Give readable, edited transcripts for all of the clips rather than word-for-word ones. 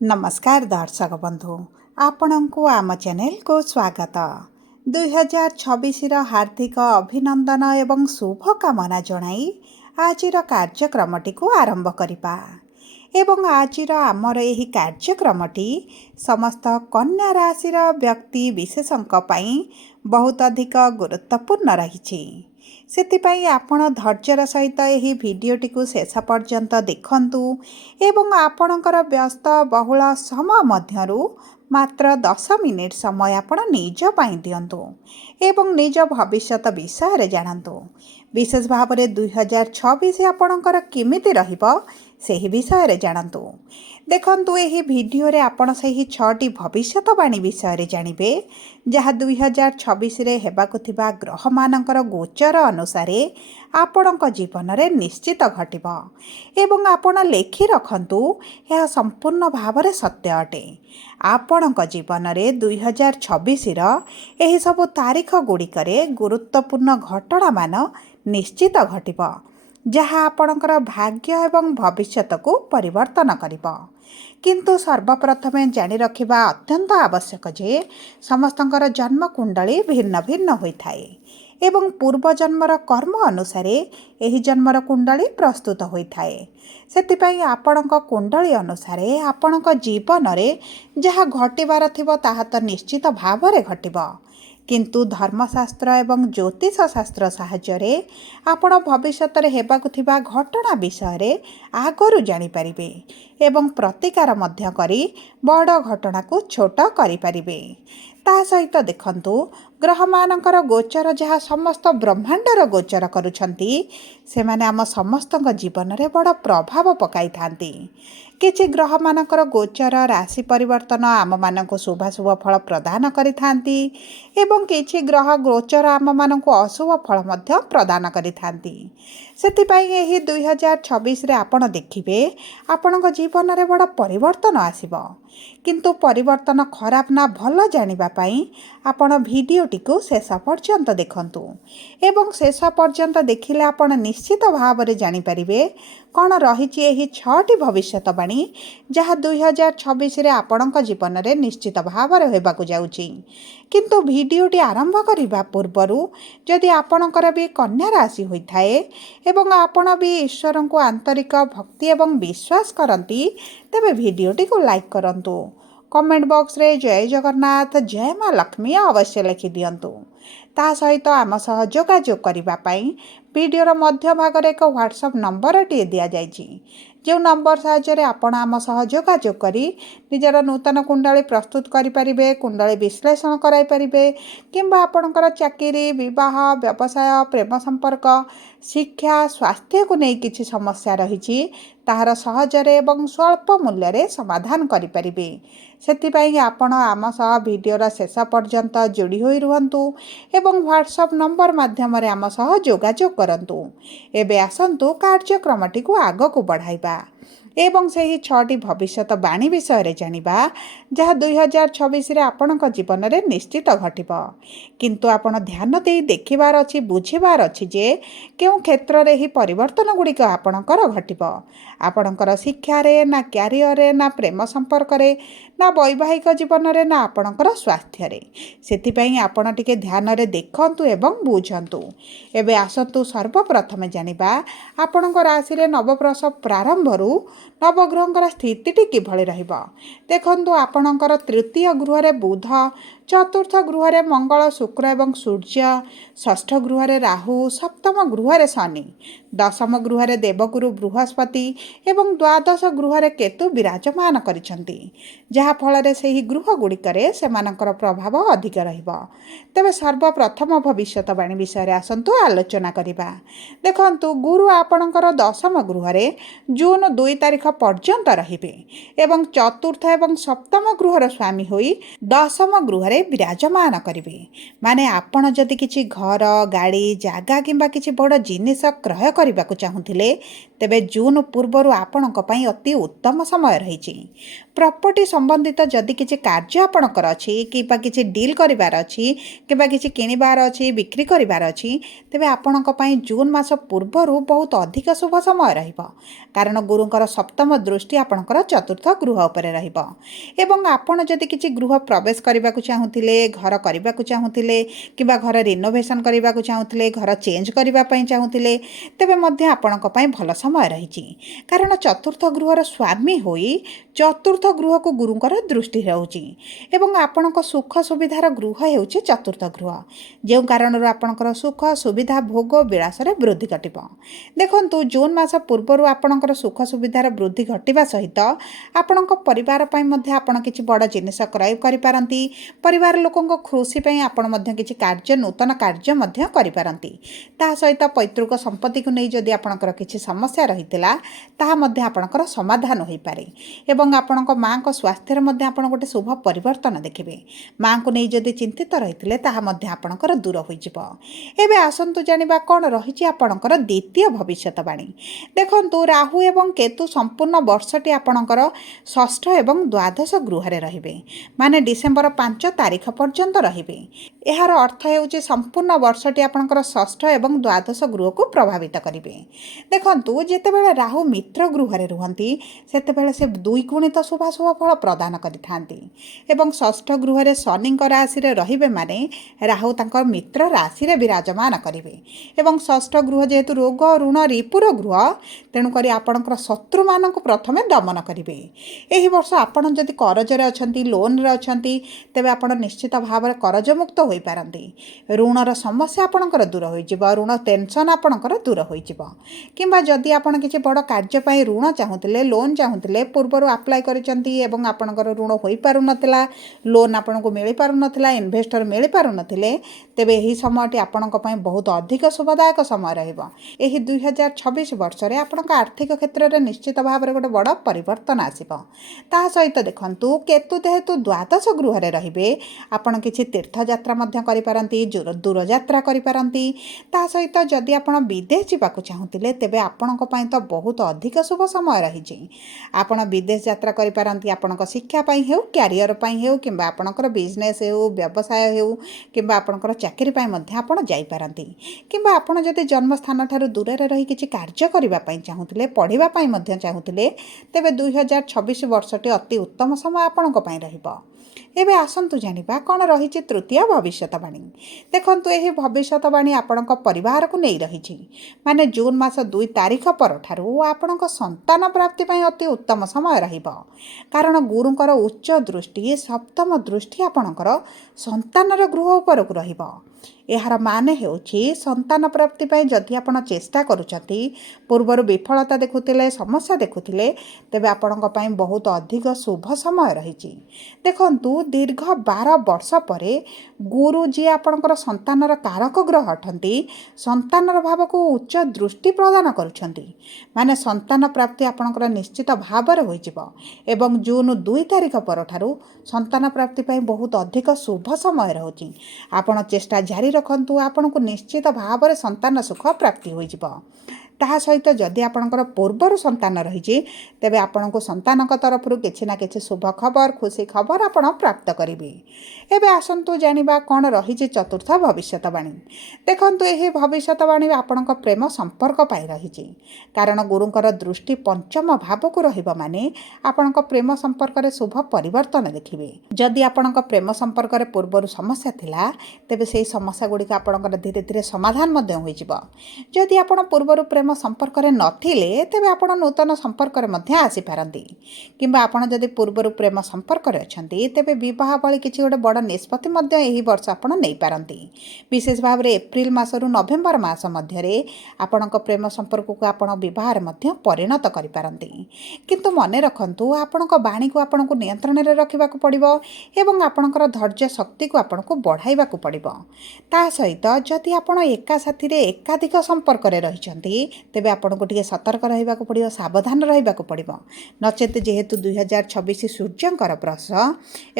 नमस्कार दर्शक बंधु आपण को आम चैनल को स्वागत 2026 हार्दिक अभिनंदन एवं शुभकामना जणाई आजिर कार्यक्रमटी को आरंभ करिबा एवं आजिर आमर एही कार्यक्रमटी समस्त कन्या राशि व्यक्ति विशेषंक पई बहुत अधिक गुरुत्वपूर्ण रही सेतिपाई आपण धैर्यर सहित यही भिडटी को शेष पर्यंत देखंतु एवं आपणकर व्यस्त बहुल समय मध्यरु मात्र 10 मिनिट समय आपण निज पाई दियंतु एवं निज भविष्यत विषय रे जानंतु विशेष भाव में 2026 आपणकर केमिति रहिबो ସେହି ବିଷୟରେ ଜାଣନ୍ତୁ। ଦେଖନ୍ତୁ ଏହି ଭିଡ଼ିଓରେ ଆପଣ ସେହି 6ଟି ଭବିଷ୍ୟତବାଣୀ ବିଷୟରେ ଜାଣିବେ ଯାହା 2026ରେ ହେବାକୁ ଥିବା ଗ୍ରହମାନଙ୍କର ଗୋଚର ଅନୁସାରେ ଆପଣଙ୍କ ଜୀବନରେ ନିଶ୍ଚିତ ଘଟିବ ଏବଂ ଆପଣ ଲେଖି ରଖନ୍ତୁ ଏହା ସମ୍ପୂର୍ଣ୍ଣ ଭାବରେ ସତ୍ୟ ଅଟେ। ଆପଣଙ୍କ ଜୀବନରେ 2026ର ଏହିସବୁ ତାରିଖ ଗୁଡ଼ିକରେ ଗୁରୁତ୍ୱପୂର୍ଣ୍ଣ ଘଟଣାମାନ ନିଶ୍ଚିତ ଘଟିବ ଯାହା ଆପଣଙ୍କର ଭାଗ୍ୟ ଏବଂ ଭବିଷ୍ୟତକୁ ପରିବର୍ତ୍ତନ କରିବ। କିନ୍ତୁ ସର୍ବପ୍ରଥମେ ଜାଣି ରଖିବା ଅତ୍ୟନ୍ତ ଆବଶ୍ୟକ ଯେ ସମସ୍ତଙ୍କର ଜନ୍ମ କୁଣ୍ଡଳୀ ଭିନ୍ନ ଭିନ୍ନ ହୋଇଥାଏ ଏବଂ ପୂର୍ବଜନ୍ମର କର୍ମ ଅନୁସାରେ ଏହି ଜନ୍ମର କୁଣ୍ଡଳୀ ପ୍ରସ୍ତୁତ ହୋଇଥାଏ। ସେଥିପାଇଁ ଆପଣଙ୍କ କୁଣ୍ଡଳୀ ଅନୁସାରେ ଆପଣଙ୍କ ଜୀବନରେ ଯାହା ଘଟିବାର ଥିବ ତାହା ତ ନିଶ୍ଚିତ ଭାବରେ ଘଟିବ। କିନ୍ତୁ ଧର୍ମଶାସ୍ତ୍ର ଏବଂ ଜ୍ୟୋତିଷ ଶାସ୍ତ୍ର ସାହାଯ୍ୟରେ ଆପଣ ଭବିଷ୍ୟତରେ ହେବାକୁ ଥିବା ଘଟଣା ବିଷୟରେ ଆଗରୁ ଜାଣିପାରିବେ ଏବଂ ପ୍ରତିକାର ମଧ୍ୟ କରି ବଡ଼ ଘଟଣାକୁ ଛୋଟ କରିପାରିବେ। ତା ସହିତ ଦେଖନ୍ତୁ ଗ୍ରହମାନଙ୍କର ଗୋଚର ଯାହା ସମସ୍ତ ବ୍ରହ୍ମାଣ୍ଡର ଗୋଚର କରୁଛନ୍ତି ସେମାନେ ଆମ ସମସ୍ତଙ୍କ ଜୀବନରେ ବଡ଼ ପ୍ରଭାବ ପକାଇଥାନ୍ତି। କିଛି ଗ୍ରହମାନଙ୍କର ଗୋଚର ରାଶି ପରିବର୍ତ୍ତନ ଆମମାନଙ୍କୁ ଶୁଭାଶୁଭ ଫଳ ପ୍ରଦାନ କରିଥାନ୍ତି ଏବଂ କିଛି ଗ୍ରହ ଗୋଚର ଆମମାନଙ୍କୁ ଅଶୁଭ ଫଳ ମଧ୍ୟ ପ୍ରଦାନ କରିଥାନ୍ତି। ସେଥିପାଇଁ ଏହି 2026ରେ ଆପଣ ଦେଖିବେ ଆପଣଙ୍କ ଜୀବନରେ ବଡ଼ ପରିବର୍ତ୍ତନ ଆସିବ। କିନ୍ତୁ ପରିବର୍ତ୍ତନ ଖରାପ ନା ଭଲ ଜାଣିବା ପାଇଁ ଆପଣ ଭିଡ଼ିଓଟିକୁ ଶେଷ ପର୍ଯ୍ୟନ୍ତ ଦେଖନ୍ତୁ ଏବଂ ଶେଷ ପର୍ଯ୍ୟନ୍ତ ଦେଖିଲେ ଆପଣ ନିଶ୍ଚିତ ଭାବରେ ଜାଣିପାରିବେ କ'ଣ ରହିଛି ଏହି 6ଟି ଭବିଷ୍ୟତବାଣୀ ଯାହା 2026ରେ ଆପଣଙ୍କ ଜୀବନରେ ନିଶ୍ଚିତ ଭାବରେ ହେବାକୁ ଯାଉଛି। କିନ୍ତୁ ଭିଡ଼ିଓଟି ଆରମ୍ଭ କରିବା ପୂର୍ବରୁ ଯଦି ଆପଣଙ୍କର ବି କନ୍ୟା ରାଶି ହୋଇଥାଏ ଏବଂ ଆପଣ ବି ଈଶ୍ୱରଙ୍କୁ ଆନ୍ତରିକ ଭକ୍ତି ଏବଂ ବିଶ୍ୱାସ କରନ୍ତି ତେବେ ଭିଡ଼ିଓଟିକୁ ଲାଇକ୍ କରନ୍ତୁ। କମେଣ୍ଟ ବକ୍ସରେ ଜୟ ଜଗନ୍ନାଥ ଜୟ ମା ଲକ୍ଷ୍ମୀ ଅବଶ୍ୟ ଲେଖିଦିଅନ୍ତୁ। ତା ସହିତ ଆମ ସହ ଯୋଗାଯୋଗ କରିବା ପାଇଁ ଭିଡ଼ିଓର ମଧ୍ୟ ଭାଗରେ ଏକ ହ୍ୱାଟ୍ସଆପ୍ ନମ୍ବରଟିଏ ଦିଆଯାଇଛି ଯେଉଁ ନମ୍ବର ସାହାଯ୍ୟରେ ଆପଣ ଆମ ସହ ଯୋଗାଯୋଗ କରି ନିଜର ନୂତନ କୁଣ୍ଡଳୀ ପ୍ରସ୍ତୁତ କରିପାରିବେ, କୁଣ୍ଡଳୀ ବିଶ୍ଳେଷଣ କରାଇପାରିବେ କିମ୍ବା ଆପଣଙ୍କର ଚାକିରି, ବିବାହ, ବ୍ୟବସାୟ, ପ୍ରେମ ସମ୍ପର୍କ, ଶିକ୍ଷା, ସ୍ୱାସ୍ଥ୍ୟକୁ ନେଇ କିଛି ସମସ୍ୟା ରହିଛି ତାହାର ସହଜରେ ଏବଂ ସ୍ୱଳ୍ପ ମୂଲ୍ୟରେ ସମାଧାନ କରିପାରିବେ। ସେଥିପାଇଁ ଆପଣ ଆମ ସହ ଭିଡ଼ିଓର ଶେଷ ପର୍ଯ୍ୟନ୍ତ ଯୋଡ଼ି ହୋଇ ରୁହନ୍ତୁ ଏବଂ ହ୍ୱାଟ୍ସଆପ୍ ନମ୍ବର ମାଧ୍ୟମରେ ଆମ ସହ ଯୋଗାଯୋଗ କରନ୍ତୁ। ଏବେ ଆସନ୍ତୁ କାର୍ଯ୍ୟକ୍ରମଟିକୁ ଆଗକୁ ବଢ଼ାଇବା ଏବଂ ସେହି 6ଟି ଭବିଷ୍ୟତବାଣୀ ବିଷୟରେ ଜାଣିବା ଯାହା 2026ରେ ଆପଣଙ୍କ ଜୀବନରେ ନିଶ୍ଚିତ ଘଟିବ। କିନ୍ତୁ ଆପଣ ଧ୍ୟାନ ଦେଇ ଦେଖିବାର ଅଛି, ବୁଝିବାର ଅଛି ଯେ କେଉଁ କ୍ଷେତ୍ରରେ ଏହି ପରିବର୍ତ୍ତନ ଗୁଡ଼ିକ ଆପଣଙ୍କର ଘଟିବ। ଆପଣଙ୍କର ଶିକ୍ଷାରେ ନା କ୍ୟାରିୟରରେ ନା ପ୍ରେମ ସମ୍ପର୍କରେ ନା ବୈବାହିକ ଜୀବନରେ ନା ଆପଣଙ୍କର ସ୍ୱାସ୍ଥ୍ୟରେ। ସେଥିପାଇଁ ଆପଣ ଟିକେ ଧ୍ୟାନରେ ଦେଖନ୍ତୁ ଏବଂ ବୁଝନ୍ତୁ। ଏବେ ଆସନ୍ତୁ ସର୍ବପ୍ରଥମେ ଜାଣିବା ଆପଣଙ୍କ ରାଶିରେ ନବବର୍ଷ ପ୍ରାରମ୍ଭରୁ ନବଗ୍ରହଙ୍କର ସ୍ଥିତିଟି କିଭଳି ରହିବ। ଦେଖନ୍ତୁ ଆପଣଙ୍କର ତୃତୀୟ ଗୃହରେ ବୁଧ, ଚତୁର୍ଥ ଗୃହରେ ମଙ୍ଗଳ, ଶୁକ୍ର ଏବଂ ସୂର୍ଯ୍ୟ, ଷଷ୍ଠ ଗୃହରେ ରାହୁ, ସପ୍ତମ ଗୃହରେ ଶନି, ଦଶମ ଗୃହରେ ଦେବଗୁରୁ ବୃହସ୍ପତି ଏବଂ ଦ୍ୱାଦଶ ଗୃହରେ କେତୁ ବିରାଜମାନ କରିଛନ୍ତି ଯାହାଫଳରେ ସେହି ଗୃହ ଗୁଡ଼ିକରେ ସେମାନଙ୍କର ପ୍ରଭାବ ଅଧିକ ରହିବ। ତେବେ ସର୍ବପ୍ରଥମ ଭବିଷ୍ୟତବାଣୀ ବିଷୟରେ ଆସନ୍ତୁ ଆଲୋଚନା କରିବା। ଦେଖନ୍ତୁ ଗୁରୁ ଆପଣଙ୍କର ଦଶମ ଗୃହରେ ଜୁନ 2 ତାରିଖ ପର୍ଯ୍ୟନ୍ତ ରହିବେ ଏବଂ ଚତୁର୍ଥ ଏବଂ ସପ୍ତମ ଗୃହର ସ୍ୱାମୀ ହୋଇ ଦଶମ ଗୃହରେ ବିରାଜମାନ କରିବେ। ମାନେ ଆପଣ ଯଦି କିଛି ଘର, ଗାଡ଼ି, ଜାଗା କିମ୍ବା କିଛି ବଡ଼ ଜିନିଷ କ୍ରୟ କରିବାକୁ ଚାହୁଁଥିଲେ ତେବେ ଜୁନ୍ ପୂର୍ବରୁ ଆପଣଙ୍କ ପାଇଁ ଅତି ଉତ୍ତମ ସମୟ ରହିଛି। ପ୍ରପର୍ଟି ସମ୍ବନ୍ଧିତ ଯଦି କିଛି କାର୍ଯ୍ୟ ଆପଣଙ୍କର ଅଛି କିମ୍ବା କିଛି ଡିଲ୍ କରିବାର ଅଛି କିମ୍ବା କିଛି କିଣିବାର ଅଛି ବିକ୍ରି କରିବାର ଅଛି, ତେବେ ଆପଣଙ୍କ ପାଇଁ ଜୁନ୍ ମାସ ପୂର୍ବରୁ ବହୁତ ଅଧିକ ଶୁଭ ସମୟ ରହିବ। କାରଣ ଗୁରୁଙ୍କର ସପ୍ତମ ଦୃଷ୍ଟି ଆପଣଙ୍କର ଚତୁର୍ଥ ଗୃହ ଉପରେ ରହିବ। ଏବଂ ଆପଣ ଯଦି କିଛି ଗୃହ ପ୍ରବେଶ କରିବାକୁ ଚାହୁଁଥିଲେ, ଘର କରିବାକୁ ଚାହୁଁଥିଲେ କିମ୍ବା ଘର ରିନୋଭେସନ୍ କରିବାକୁ ଚାହୁଁଥିଲେ, ଘର ଚେଞ୍ଜ କରିବା ପାଇଁ ଚାହୁଁଥିଲେ, ତେବେ ମଧ୍ୟ ଆପଣଙ୍କ ପାଇଁ ଭଲ ସମୟ ରହିଛି। କାରଣ ଚତୁର୍ଥ ଗୃହର ସ୍ୱାମୀ ହୋଇ ଚତୁର୍ଥ ଗୃହକୁ ଗୁରୁଙ୍କର ଦୃଷ୍ଟି ରହୁଛି ଏବଂ ଆପଣଙ୍କ ସୁଖ ସୁବିଧାର ଗୃହ ହେଉଛି ଚତୁର୍ଥ ଗୃହ, ଯେଉଁ କାରଣରୁ ଆପଣଙ୍କର ସୁଖ ସୁବିଧା ଭୋଗ ବିଳାସରେ ବୃଦ୍ଧି ଘଟିବ। ଦେଖନ୍ତୁ, ଜୁନ୍ ମାସ ପୂର୍ବରୁ ଆପଣଙ୍କର ସୁଖ ସୁବିଧାର ବୃଦ୍ଧି ଘଟିବା ସହିତ ଆପଣଙ୍କ ପରିବାର ପାଇଁ ମଧ୍ୟ ଆପଣ କିଛି ବଡ଼ ଜିନିଷ କ୍ରୟ କରିପାରନ୍ତି। ପରିବାର ଲୋକଙ୍କ ଖୁସି ପାଇଁ ଆପଣ ମଧ୍ୟ କିଛି ନୂତନ କାର୍ଯ୍ୟ ମଧ୍ୟ କରିପାରନ୍ତି। ତା ସହିତ ପୈତୃକ ସମ୍ପତ୍ତିକୁ ନେଇ ଯଦି ଆପଣଙ୍କର କିଛି ସମସ୍ୟା ରହିଥିଲା, ତାହା ମଧ୍ୟ ଆପଣଙ୍କର ସମାଧାନ ହୋଇପାରେ ଏବଂ ଆପଣଙ୍କ ମାଆଙ୍କ ସ୍ୱାସ୍ଥ୍ୟରେ ମଧ୍ୟ ଆପଣ ଗୋଟେ ଶୁଭ ପରିବର୍ତ୍ତନ ଦେଖିବେ। ମାଆଙ୍କୁ ନେଇ ଯଦି ଚିନ୍ତିତ ରହିଥିଲେ, ତାହା ମଧ୍ୟ ଆପଣଙ୍କର ଦୂର ହୋଇଯିବ। ଏବେ ଆସନ୍ତୁ ଜାଣିବା କ'ଣ ରହିଛି ଆପଣଙ୍କର ଦ୍ୱିତୀୟ ଭବିଷ୍ୟତବାଣୀ। ଦେଖନ୍ତୁ, ରାହୁ ଏବଂ କେତୁ ସମ୍ପୂର୍ଣ୍ଣ ବର୍ଷଟି ଆପଣଙ୍କର ଷଷ୍ଠ ଏବଂ ଦ୍ୱାଦଶ ଗୃହରେ ରହିବେ, ମାନେ ଡିସେମ୍ବର 5 ତାରିଖ ପର୍ଯ୍ୟନ୍ତ ରହିବେ। ଏହାର ଅର୍ଥ ହେଉଛି ସମ୍ପୂର୍ଣ୍ଣ ବର୍ଷଟି ଆପଣଙ୍କର ଷଷ୍ଠ ଏବଂ ଦ୍ୱାଦଶ ଗୃହକୁ ପ୍ରଭାବିତ କରିବେ। ଦେଖନ୍ତୁ, ଯେତେବେଳେ ରାହୁ ମିତ୍ର ଗୃହରେ ରୁହନ୍ତି, ସେତେବେଳେ ସେ ଦ୍ୱିଗୁଣିତ ଶୁଭାଶୁଭ ଫଳ ପ୍ରଦାନ କରିଥାନ୍ତି ଏବଂ ଷଷ୍ଠ ଗୃହରେ ଶନିଙ୍କ ରାଶିରେ ରହିବେ, ମାନେ ରାହୁ ତାଙ୍କ ମିତ୍ର ରାଶିରେ ବିରାଜମାନ କରିବେ ଏବଂ ଷଷ୍ଠ ଗୃହ ଯେହେତୁ ରୋଗ ଋଣ ରିପୁର ଗୃହ, ତେଣୁକରି ଆପଣଙ୍କର ଶତ୍ରୁମାନଙ୍କୁ ପ୍ରଥମେ ଦମନ କରିବେ। ଏହି ବର୍ଷ ଆପଣ ଯଦି କରଜରେ ଅଛନ୍ତି, ଲୋନ୍ରେ ଅଛନ୍ତି, ତେବେ ଆପଣ ନିଶ୍ଚିତ ଭାବରେ କରଜମୁକ୍ତ ହୋଇପାରନ୍ତି। ଋଣର ସମସ୍ୟା ଆପଣଙ୍କର ଦୂର ହୋଇଯିବ, ଋଣ ଟେନସନ୍ ଆପଣଙ୍କର ଦୂର ହୋଇଯିବ। କିମ୍ବା ଯଦି ଆପଣ କିଛି ବଡ଼ କାର୍ଯ୍ୟ ପାଇଁ ଋଣ ଚାହୁଁଥିଲେ, ଲୋନ୍ ଚାହୁଁଥିଲେ, ପୂର୍ବରୁ ଆପ୍ଲାଏ କରିଛନ୍ତି ଏବଂ ଆପଣଙ୍କର ଋଣ ହୋଇପାରୁନଥିଲା, ଲୋନ୍ ଆପଣଙ୍କୁ ମିଳିପାରୁନଥିଲା, ଇନଭେଷ୍ଟର ମିଳିପାରୁନଥିଲେ, ତେବେ ଏହି ସମୟଟି ଆପଣଙ୍କ ପାଇଁ ବହୁତ ଅଧିକ ଶୁଭଦାୟକ ସମୟ ରହିବ। ଏହି 2026 ବର୍ଷରେ ଆପଣଙ୍କ ଆର୍ଥିକ କ୍ଷେତ୍ରରେ ନିଶ୍ଚିତ ଭାବରେ ଗୋଟେ ବଡ଼ ପରିବର୍ତ୍ତନ ଆସିବ। ତା ସହିତ ଦେଖନ୍ତୁ, କେତୁ ଯେହେତୁ ଦ୍ୱାଦଶ ଗୃହରେ ରହିବେ, ଆପଣ କିଛି ତୀର୍ଥଯାତ୍ରା ମଧ୍ୟ କରିପାରନ୍ତି, ଦୂରଯାତ୍ରା କରିପାରନ୍ତି। ତା ସହିତ ଯଦି ଆପଣ ବିଦେଶ ଯିବାକୁ ଚାହୁଁଥିଲେ, ତେବେ ଆପଣଙ୍କ ପାଇଁ ତ ବହୁତ ଅଧିକ ଶୁଭ ସମୟ ରହିଛି। ଆପଣ ବିଦେଶ ଯାତ୍ରା କରିପାରନ୍ତି, ଆପଣଙ୍କ ଶିକ୍ଷା ପାଇଁ ହେଉ, କ୍ୟାରିୟର ପାଇଁ ହେଉ, କିମ୍ବା ଆପଣଙ୍କର ବିଜନେସ୍ ହେଉ, ବ୍ୟବସାୟ ହେଉ, କିମ୍ବା ଆପଣଙ୍କର ଚାକିରି ପାଇଁ ମଧ୍ୟ ଆପଣ ଯାଇପାରନ୍ତି। କିମ୍ବା ଆପଣ ଯଦି ଜନ୍ମସ୍ଥାନ ଠାରୁ ଦୂରରେ ରହି କିଛି କାର୍ଯ୍ୟ କରିବା ପାଇଁ ଚାହୁଁଥିଲେ, ପଢ଼ିବା ପାଇଁ ମଧ୍ୟ ଚାହୁଁଥିଲେ, ତେବେ 2026 ବର୍ଷଟି ଅତି ଉତ୍ତମ ସମୟ ଆପଣଙ୍କ ପାଇଁ ରହିବ। ଏବେ ଆସନ୍ତୁ ଜାଣିବା କ'ଣ ରହିଛି ତୃତୀୟ ଭବିଷ୍ୟତବାଣୀ। ଦେଖନ୍ତୁ, ଏହି ଭବିଷ୍ୟତବାଣୀ ଆପଣଙ୍କ ପରିବାରକୁ ନେଇ ରହିଛି, ମାନେ ଜୁନ୍ ମାସ 2 ତାରିଖ ପରଠାରୁ ଆପଣଙ୍କ ସନ୍ତାନ ପ୍ରାପ୍ତି ପାଇଁ ଅତି ଉତ୍ତମ ସମୟ ରହିବ। କାରଣ ଗୁରୁଙ୍କର ଉଚ୍ଚ ଦୃଷ୍ଟି, ସପ୍ତମ ଦୃଷ୍ଟି ଆପଣଙ୍କର ସନ୍ତାନର ଗୃହ ଉପରକୁ ରହିବ। ଏହାର ମାନେ ହେଉଛି, ସନ୍ତାନ ପ୍ରାପ୍ତି ପାଇଁ ଯଦି ଆପଣ ଚେଷ୍ଟା କରୁଛନ୍ତି, ପୂର୍ବରୁ ବିଫଳତା ଦେଖୁଥିଲେ, ସମସ୍ୟା ଦେଖୁଥିଲେ, ତେବେ ଆପଣଙ୍କ ପାଇଁ ବହୁତ ଅଧିକ ଶୁଭ ସମୟ ରହିଛି। ଦେଖନ୍ତୁ, ଦୀର୍ଘ 12 ବର୍ଷ ପରେ ଗୁରୁ, ଯିଏ ଆପଣଙ୍କର ସନ୍ତାନର କାରକ ଗ୍ରହ ଅଟନ୍ତି, ସନ୍ତାନର ଭାବକୁ ଉଚ୍ଚ ଦୃଷ୍ଟି ପ୍ରଦାନ କରୁଛନ୍ତି, ମାନେ ସନ୍ତାନ ପ୍ରାପ୍ତି ଆପଣଙ୍କର ନିଶ୍ଚିତ ଭାବରେ ହୋଇଯିବ ଏବଂ ଜୁନ୍ 2 ତାରିଖ ପରଠାରୁ ସନ୍ତାନ ପ୍ରାପ୍ତି ପାଇଁ ବହୁତ ଅଧିକ ଶୁଭ ସମୟ ରହୁଛି। ଆପଣ ଚେଷ୍ଟା ଜାରି ରଖନ୍ତୁ, ଆପଣଙ୍କୁ ନିଶ୍ଚିତ ଭାବରେ ସନ୍ତାନ ସୁଖ ପ୍ରାପ୍ତି ହୋଇଯିବ। ତାହା ସହିତ ଯଦି ଆପଣଙ୍କର ପୂର୍ବରୁ ସନ୍ତାନ ରହିଛି, ତେବେ ଆପଣଙ୍କୁ ସନ୍ତାନଙ୍କ ତରଫରୁ କିଛି ନା କିଛି ଶୁଭ ଖବର, ଖୁସି ଖବର ଆପଣ ପ୍ରାପ୍ତ କରିବେ। ଏବେ ଆସନ୍ତୁ ଜାଣିବା କ'ଣ ରହିଛି ଚତୁର୍ଥ ଭବିଷ୍ୟତବାଣୀ। ଦେଖନ୍ତୁ, ଏହି ଭବିଷ୍ୟତବାଣୀ ଆପଣଙ୍କ ପ୍ରେମ ସମ୍ପର୍କ ପାଇଁ ରହିଛି। କାରଣ ଗୁରୁଙ୍କର ଦୃଷ୍ଟି ପଞ୍ଚମ ଭାବକୁ ରହିବ, ମାନେ ଆପଣଙ୍କ ପ୍ରେମ ସମ୍ପର୍କରେ ଶୁଭ ପରିବର୍ତ୍ତନ ଦେଖିବେ। ଯଦି ଆପଣଙ୍କ ପ୍ରେମ ସମ୍ପର୍କରେ ପୂର୍ବରୁ ସମସ୍ୟା ଥିଲା, ତେବେ ସେହି ସମସ୍ୟା ଗୁଡ଼ିକ ଆପଣଙ୍କର ଧୀରେ ଧୀରେ ସମାଧାନ ମଧ୍ୟ ହୋଇଯିବ। ଯଦି ଆପଣ ପୂର୍ବରୁ ପ୍ରେମ ସମ୍ପର୍କରେ ନଥିଲେ, ତେବେ ଆପଣ ନୂତନ ସମ୍ପର୍କରେ ମଧ୍ୟ ଆସିପାରନ୍ତି। କିମ୍ବା ଆପଣ ଯଦି ପୂର୍ବରୁ ପ୍ରେମ ସମ୍ପର୍କରେ ଅଛନ୍ତି, ତେବେ ବିବାହ ଭଳି କିଛି ଗୋଟେ ବଡ଼ ନିଷ୍ପତ୍ତି ମଧ୍ୟ ଏହି ବର୍ଷ ଆପଣ ନେଇପାରନ୍ତି। ବିଶେଷ ଭାବରେ ଏପ୍ରିଲ ମାସରୁ ନଭେମ୍ବର ମାସ ମଧ୍ୟରେ ଆପଣଙ୍କ ପ୍ରେମ ସମ୍ପର୍କକୁ ଆପଣ ବିବାହରେ ମଧ୍ୟ ପରିଣତ କରିପାରନ୍ତି। କିନ୍ତୁ ମନେ ରଖନ୍ତୁ, ଆପଣଙ୍କ ବାଣୀକୁ ଆପଣଙ୍କୁ ନିୟନ୍ତ୍ରଣରେ ରଖିବାକୁ ପଡ଼ିବ ଏବଂ ଆପଣଙ୍କର ଧୈର୍ଯ୍ୟ ଶକ୍ତିକୁ ଆପଣଙ୍କୁ ବଢ଼ାଇବାକୁ ପଡ଼ିବ। ତା ସହିତ ଯଦି ଆପଣ ଏକା ସାଥିରେ ଏକାଧିକ ସମ୍ପର୍କରେ ରହିଛନ୍ତି, ତେବେ ଆପଣଙ୍କୁ ଟିକେ ସତର୍କ ରହିବାକୁ ପଡ଼ିବ, ସାବଧାନ ରହିବାକୁ ପଡ଼ିବ। ନଚେତ୍ ଯେହେତୁ 2026 ସୂର୍ଯ୍ୟଙ୍କର ବର୍ଷ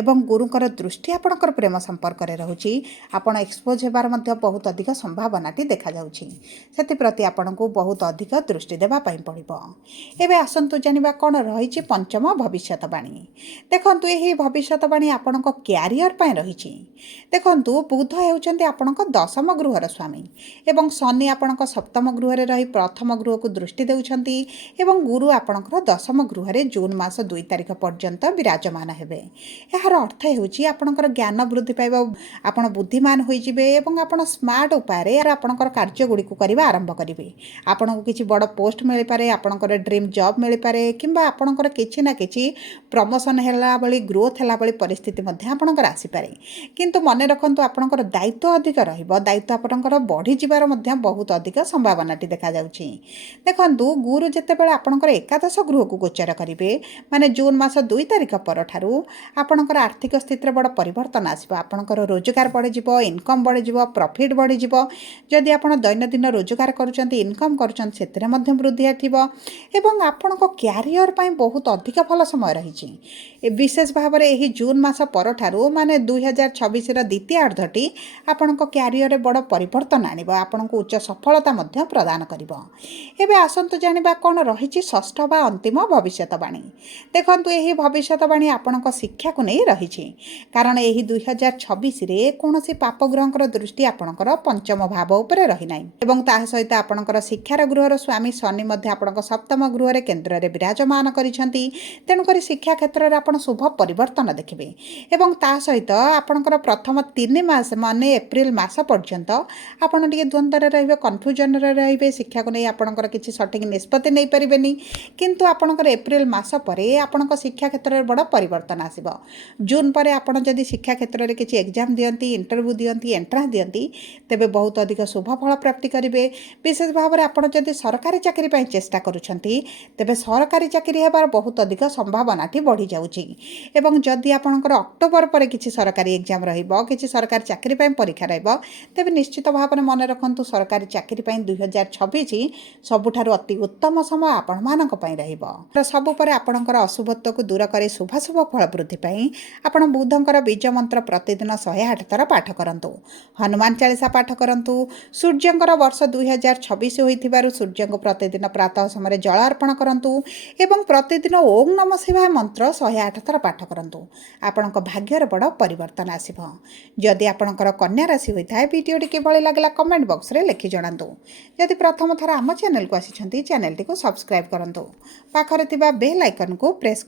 ଏବଂ ଗୁରୁଙ୍କର ଦୃଷ୍ଟି ଆପଣଙ୍କର ପ୍ରେମ ସମ୍ପର୍କରେ ରହୁଛି, ଆପଣ ଏକ୍ସପୋଜ୍ ହେବାର ମଧ୍ୟ ବହୁତ ଅଧିକ ସମ୍ଭାବନାଟି ଦେଖାଯାଉଛି। ସେଥିପ୍ରତି ଆପଣଙ୍କୁ ବହୁତ ଅଧିକ ଦୃଷ୍ଟି ଦେବା ପାଇଁ ପଡ଼ିବ। ଏବେ ଆସନ୍ତୁ ଜାଣିବା କ'ଣ ରହିଛି ପଞ୍ଚମ ଭବିଷ୍ୟତବାଣୀ। ଦେଖନ୍ତୁ, ଏହି ଭବିଷ୍ୟତବାଣୀ ଆପଣଙ୍କ କ୍ୟାରିୟର ପାଇଁ ରହିଛି। ଦେଖନ୍ତୁ, ବୁଧ ହେଉଛନ୍ତି ଆପଣଙ୍କ ଦଶମ ଗୃହର ସ୍ୱାମୀ ଏବଂ ଶନି ଆପଣଙ୍କ ସପ୍ତମ ଗୃହରେ ରହି ପ୍ରଥମ ଗୃହକୁ ଦୃଷ୍ଟି ଦେଉଛନ୍ତି ଏବଂ ଗୁରୁ ଆପଣଙ୍କର ଦଶମ ଗୃହରେ ଜୁନ୍ ମାସ 2 ତାରିଖ ପର୍ଯ୍ୟନ୍ତ ବିରାଜମାନ ହେବେ। ଏହାର ଅର୍ଥ ହେଉଛି ଆପଣଙ୍କର ଜ୍ଞାନ ବୃଦ୍ଧି ପାଇବ, ଆପଣ ବୁଦ୍ଧିମାନ ହୋଇଯିବେ ଏବଂ ଆପଣ ସ୍ମାର୍ଟ ଉପାୟରେ ଆପଣଙ୍କର କାର୍ଯ୍ୟଗୁଡ଼ିକୁ କରିବା ଆରମ୍ଭ କରିବେ। ଆପଣଙ୍କୁ କିଛି ବଡ଼ ପୋଷ୍ଟ ମିଳିପାରେ, ଆପଣଙ୍କର ଡ୍ରିମ୍ ଜବ୍ ମିଳିପାରେ କିମ୍ବା ଆପଣଙ୍କର କିଛି ନା କିଛି ପ୍ରମୋସନ୍ ହେଲା ଭଳି, ଗ୍ରୋଥ୍ ହେଲା ଭଳି ପରିସ୍ଥିତି ମଧ୍ୟ ଆପଣଙ୍କର ଆସିପାରେ। କିନ୍ତୁ ମନେ ରଖନ୍ତୁ, ଆପଣଙ୍କର ଦାୟିତ୍ୱ ଅଧିକ ରହିବ, ଦାୟିତ୍ୱ ଆପଣଙ୍କର ବଢ଼ିଯିବାର ମଧ୍ୟ ବହୁତ ଅଧିକ ସମ୍ଭାବନାଟି ଦେଖାଯାଉଛି। ଦେଖନ୍ତୁ, ଗୁରୁ ଯେତେବେଳେ ଆପଣଙ୍କର ଏକାଦଶ ଗୃହକୁ ଗୋଚର କରିବେ, ମାନେ ଜୁନ୍ ମାସ 2 ତାରିଖ ପରଠାରୁ ଆପଣଙ୍କର ଆର୍ଥିକ ସ୍ଥିତିରେ ବଡ଼ ପରିବର୍ତ୍ତନ ଆସିବ। ଆପଣଙ୍କର ରୋଜଗାର ବଢ଼ିଯିବ, ଇନକମ୍ ବଢ଼ିଯିବ, ପ୍ରଫିଟ୍ ବଢ଼ିଯିବ। ଯଦି ଆପଣ ଦୈନନ୍ଦିନ ରୋଜଗାର କରୁଛନ୍ତି, ଇନକମ୍ କରୁଛନ୍ତି, ସେଥିରେ ମଧ୍ୟ ବୃଦ୍ଧି ଆସିବ ଏବଂ ଆପଣଙ୍କ କ୍ୟାରିୟର ପାଇଁ ବହୁତ ଅଧିକ ଭଲ ସମୟ ରହିଛି। ବିଶେଷ ଭାବରେ ଏହି ଜୁନ୍ ମାସ ପରଠାରୁ ମାନେ 2026ର ଦ୍ୱିତୀୟ ଅର୍ଦ୍ଧଟି ଆପଣଙ୍କ କ୍ୟାରିୟରରେ ବଡ଼ ପରିବର୍ତ୍ତନ ଆଣିବ, ଆପଣଙ୍କୁ ଉଚ୍ଚ ସଫଳତା ମଧ୍ୟ ପ୍ରଦାନ କରିବ। ଏବେ ଆସନ୍ତୁ ଜାଣିବା କ'ଣ ରହିଛି ଷଷ୍ଠ ବା ଅନ୍ତିମ ଭବିଷ୍ୟତବାଣୀ। ଦେଖନ୍ତୁ, ଏହି ଭବିଷ୍ୟତବାଣୀ ଆପଣଙ୍କ ଶିକ୍ଷାକୁ ନେଇ ରହିଛି, କାରଣ ଏହି 2026ରେ କୌଣସି ପାପଗ୍ରହଙ୍କର ଦୃଷ୍ଟି ଆପଣଙ୍କର ପଞ୍ଚମ ଭାବ ଉପରେ ରହିନାହିଁ ଏବଂ ତାହା ସହିତ ଆପଣଙ୍କର ଶିକ୍ଷାର ଗୃହର ସ୍ୱାମୀ ଶନି ମଧ୍ୟ ଆପଣଙ୍କ ସପ୍ତମ ଗୃହରେ କେନ୍ଦ୍ରରେ ବିରାଜମାନ କରିଛନ୍ତି। ତେଣୁକରି ଶିକ୍ଷା କ୍ଷେତ୍ରରେ ଆପଣ ଶୁଭ ପରିବର୍ତ୍ତନ ଦେଖିବେ ଏବଂ ତା ସହିତ ଆପଣଙ୍କର ପ୍ରଥମ 3 ମାସ ମାନେ ଏପ୍ରିଲ ମାସ ପର୍ଯ୍ୟନ୍ତ ଆପଣ ଟିକେ ଦ୍ୱନ୍ଦ୍ୱରେ ରହିବେ, କନଫ୍ୟୁଜନରେ ରହିବେ, ଶିକ୍ଷାକୁ ନେଇ ଆପଣଙ୍କର କିଛି ସଠିକ୍ ନିଷ୍ପତ୍ତି ନେଇପାରିବେନି। କିନ୍ତୁ ଆପଣଙ୍କର ଏପ୍ରିଲ ମାସ ପରେ ଆପଣଙ୍କ ଶିକ୍ଷା କ୍ଷେତ୍ରରେ ବଡ଼ ପରିବର୍ତ୍ତନ ଆସିବ। ଜୁନ୍ ପରେ ଆପଣ ଯଦି ଶିକ୍ଷା କ୍ଷେତ୍ରରେ କିଛି ଏକ୍ଜାମ୍ ଦିଅନ୍ତି, ଇଣ୍ଟରଭ୍ୟୁ ଦିଅନ୍ତି, ଏଣ୍ଟ୍ରାନ୍ସ ଦିଅନ୍ତି, ତେବେ ବହୁତ ଅଧିକ ଶୁଭ ଫଳ ପ୍ରାପ୍ତି କରିବେ। ବିଶେଷ ଭାବରେ ଆପଣ ଯଦି ସରକାରୀ ଚାକିରି ପାଇଁ ଚେଷ୍ଟା କରୁଛନ୍ତି, ତେବେ ସରକାରୀ ଚାକିରି ହେବାର ବହୁତ ଅଧିକ ସମ୍ଭାବନାଟି ବଢ଼ିଯାଉଛି ଏବଂ ଯଦି ଆପଣଙ୍କର ଅକ୍ଟୋବର ପରେ କିଛି ସରକାରୀ ଏକ୍ଜାମ୍ ରହିବ, କିଛି ସରକାରୀ ଚାକିରି ପାଇଁ ପରୀକ୍ଷା ରହିବ, ତେବେ ନିଶ୍ଚିତ ଭାବରେ ମନେ ରଖନ୍ତୁ, ସରକାରୀ ଚାକିରି ପାଇଁ 2026 ସବୁଠାରୁ ଅତି ଉତ୍ତମ ସମୟ ଆପଣମାନଙ୍କ ପାଇଁ ରହିବ। ସବୁ ପରେ ଆପଣଙ୍କର ଅଶୁଭତ୍ୱକୁ ଦୂର କରି ଶୁଭାଶୁଭ ଫଳ ବୃଦ୍ଧି ପାଇଁ ଆପଣ ବୁଧଙ୍କର ବୀଜ ମନ୍ତ୍ର ପ୍ରତିଦିନ 108 ଥର ପାଠ କରନ୍ତୁ, ହନୁମାନ ଚାଳିସା ପାଠ କରନ୍ତୁ। ସୂର୍ଯ୍ୟଙ୍କର ବର୍ଷ 2026 ହୋଇଥିବାରୁ ସୂର୍ଯ୍ୟଙ୍କୁ ପ୍ରତିଦିନ ପ୍ରାତଃ ସମୟରେ ଜଳ ଅର୍ପଣ କରନ୍ତୁ ଏବଂ ପ୍ରତିଦିନ ଓଁ ନମଃ ଶିବାୟ ମନ୍ତ୍ର 108 ଥର ପାଠ କରନ୍ତୁ। ଆପଣଙ୍କ ଭାଗ୍ୟରେ ବଡ଼ ପରିବର୍ତ୍ତନ ଆସିବ। ଯଦି ଆପଣଙ୍କର କନ୍ୟା ରାଶି ହୋଇଥାଏ, ଭିଡ଼ିଓଟି କିଭଳି ଲାଗିଲା କମେଣ୍ଟ ବକ୍ସରେ ଲେଖି ଜଣାନ୍ତୁ। ଯଦି ପ୍ରଥମ ଥର ଆମ ଚ୍ୟାନେଲକୁ ଆସିଛନ୍ତି, ଚ୍ୟାନେଲଟିକୁ ସବସ୍କ୍ରାଇବ୍ କରନ୍ତୁ, ପାଖରେ ଥିବା ବେଲ୍ ଆଇକନ୍କୁ ପ୍ରେସ୍